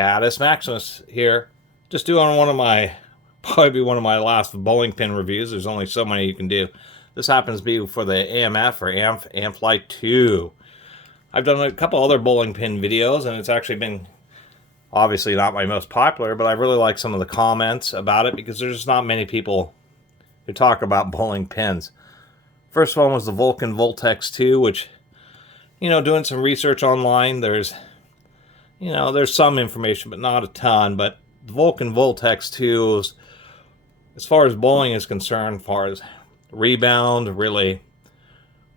Catus Maximus here. Just doing probably one of my last bowling pin reviews. There's only so many you can do. This happens to be for the AMF or Amflite II. I've done a couple other bowling pin videos, and it's actually been obviously not my most popular, but I really like some of the comments about it because there's just not many people who talk about bowling pins. First one was the Vulcan Vultex II, which, doing some research online, there's some information, but not a ton. But the Vulcan Vultex II is, as far as bowling is concerned, as far as rebound, really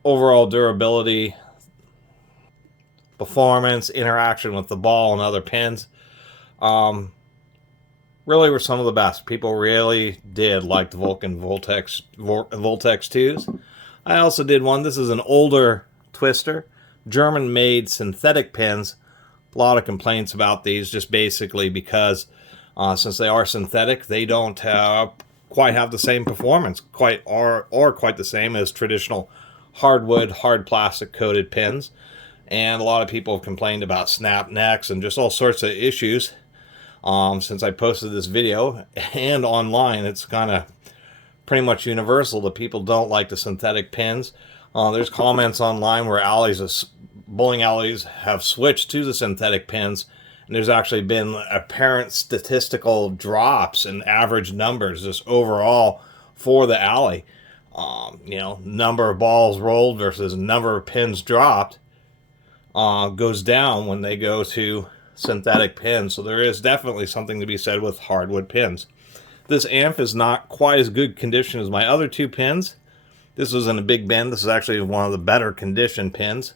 overall durability, performance, interaction with the ball and other pins, really were some of the best. People really did like the Vulcan Vultex IIs. I also did one. This is an older twister, German-made synthetic pins. A lot of complaints about these, just basically because since they are synthetic, they don't quite have the same performance, quite the same as traditional hardwood, hard plastic coated pins. And a lot of people have complained about snap necks and just all sorts of issues since I posted this video. And online, it's kind of pretty much universal that people don't like the synthetic pins. There's comments online where bowling alleys have switched to the synthetic pins, and there's actually been apparent statistical drops in average numbers just overall for the alley. Number of balls rolled versus number of pins dropped goes down when they go to synthetic pins. So there is definitely something to be said with hardwood pins. This AMF is not quite as good condition as my other two pins. This was in a big bend. This is actually one of the better conditioned pins.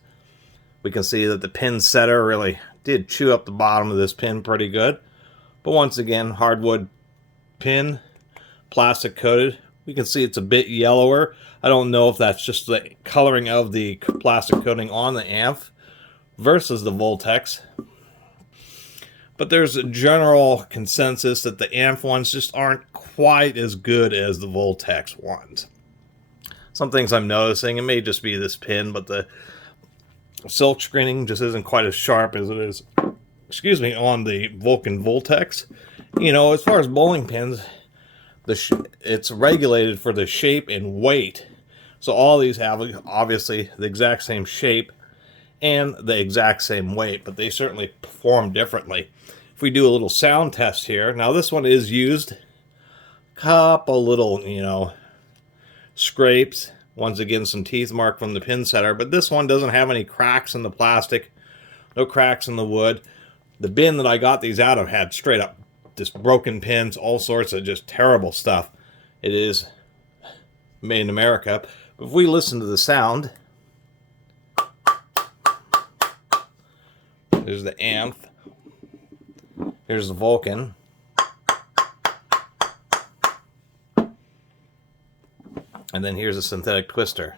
We can see that the pin setter really did chew up the bottom of this pin pretty good. But once again, hardwood pin, plastic coated. We can see it's a bit yellower. I don't know if that's just the coloring of the plastic coating on the AMF versus the Vultex. But there's a general consensus that the AMF ones just aren't quite as good as the Vultex ones. Some things I'm noticing, it may just be this pin, but the silk screening just isn't quite as sharp as it is, on the Vulcan Vultex. As far as bowling pins, it's regulated for the shape and weight. So all these have obviously the exact same shape and the exact same weight, but they certainly perform differently. If we do a little sound test here, now this one is used, couple little, scrapes, once again some teeth mark from the pin setter, but this one doesn't have any cracks in the plastic, no cracks in the wood. The bin that I got these out of had straight up just broken pins, all sorts of just terrible stuff. It is made in America. But if we listen to the sound, there's the AMF, here's the Vulcan, and then here's a synthetic twister.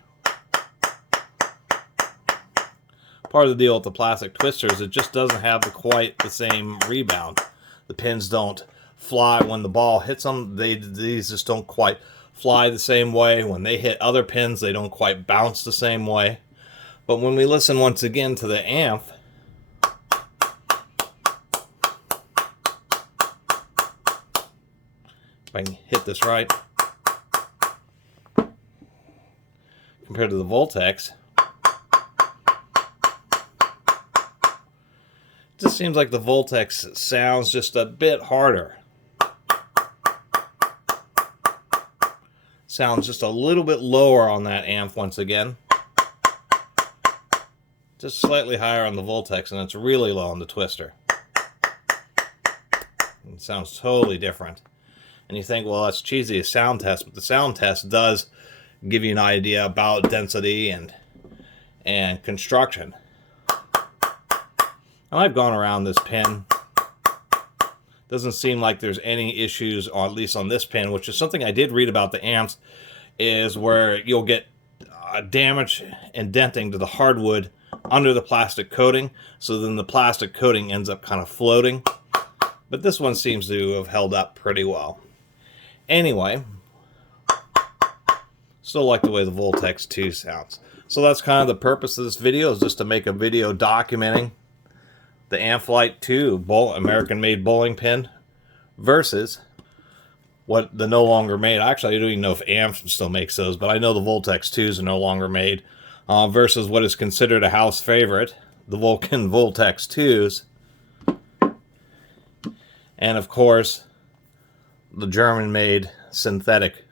Part of the deal with the plastic twisters, it just doesn't have quite the same rebound. The pins don't fly when the ball hits them. These just don't quite fly the same way. When they hit other pins, they don't quite bounce the same way. But when we listen once again to the AMF, if I can hit this right, compared to the Vultex, it just seems like the Vultex sounds just a bit harder. Sounds just a little bit lower on that AMF once again. Just slightly higher on the Vultex, and it's really low on the twister. It sounds totally different. And you think, well, that's cheesy, a sound test, but the sound test does give you an idea about density and construction. And I've gone around this pin. Doesn't seem like there's any issues, or at least on this pin, which is something I did read about the AMFs, is where you'll get damage and denting to the hardwood under the plastic coating, so then the plastic coating ends up kind of floating. But this one seems to have held up pretty well. Anyway, still like the way the Vultex II sounds. So that's kind of the purpose of this video, is just to make a video documenting the Amflite II American-made bowling pin versus what the no longer made. Actually, I don't even know if AMF still makes those, but I know the Vultex IIs are no longer made. Versus what is considered a house favorite, the Vulcan Vultex IIs. And of course, the German-made synthetic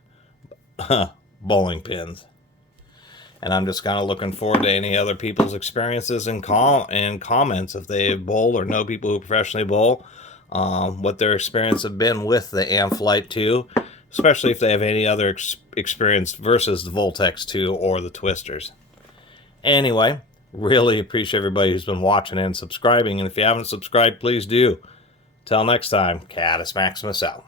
bowling pins. And I'm just kind of looking forward to any other people's experiences and comments if they bowl or know people who professionally bowl, what their experience have been with the Amflite 2, especially if they have any other experience versus the Vultex 2 or the Twisters. Anyway, really appreciate everybody who's been watching and subscribing, and if you haven't subscribed, please do. Till next time, Catus Maximus out.